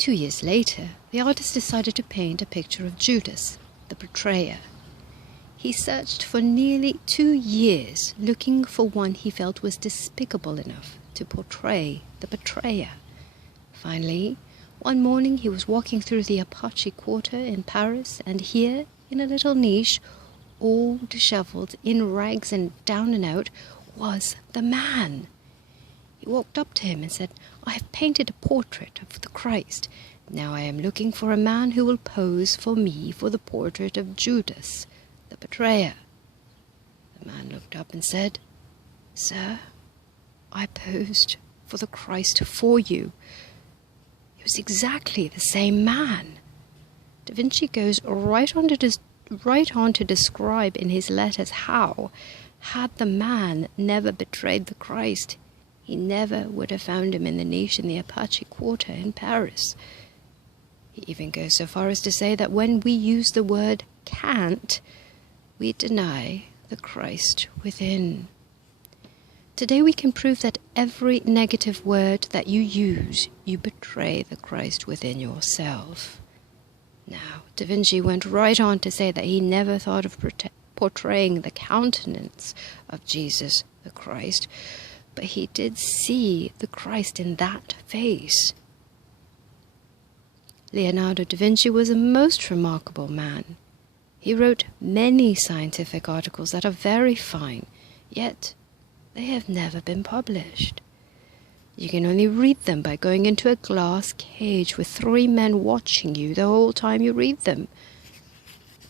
2 years later, the artist decided to paint a picture of Judas, the betrayer. He searched for nearly 2 years, looking for one he felt was despicable enough to portray the betrayer. Finally, one morning he was walking through the Apache Quarter in Paris, and here, in a little niche, all disheveled, in rags and down and out, was the man. He walked up to him and said, "I have painted a portrait of the Christ. Now I am looking for a man who will pose for me for the portrait of Judas, the betrayer." The man looked up and said, "Sir, I posed for the Christ for you." It was exactly the same man. Da Vinci goes right on to describe in his letters how, had the man never betrayed the Christ, he never would have found him in the niche in the Apache Quarter in Paris. He even goes so far as to say that when we use the word can't, we deny the Christ within. Today we can prove that every negative word that you use, you betray the Christ within yourself. Now, Da Vinci went right on to say that he never thought of portraying the countenance of Jesus the Christ, but he did see the Christ in that face. Leonardo da Vinci was a most remarkable man. He wrote many scientific articles that are very fine, yet they have never been published. You can only read them by going into a glass cage with 3 men watching you the whole time you read them.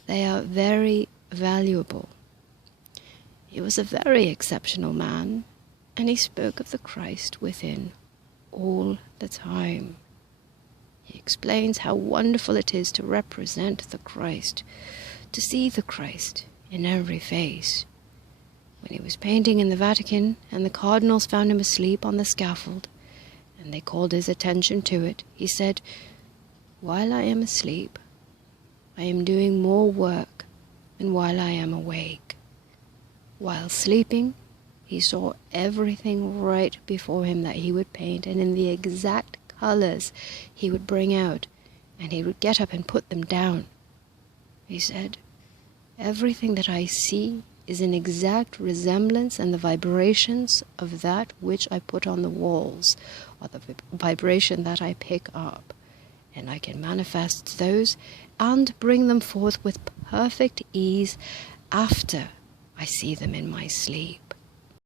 They are very valuable. He was a very exceptional man, and he spoke of the Christ within all the time. He explains how wonderful it is to represent the Christ, to see the Christ in every face. When he was painting in the Vatican, and the cardinals found him asleep on the scaffold, and they called his attention to it, he said, "While I am asleep, I am doing more work than while I am awake." While sleeping, he saw everything right before him that he would paint, and in the exact colors he would bring out, and he would get up and put them down. He said, "Everything that I see is an exact resemblance and the vibrations of that which I put on the walls, or the vibration that I pick up, and I can manifest those and bring them forth with perfect ease after I see them in my sleep."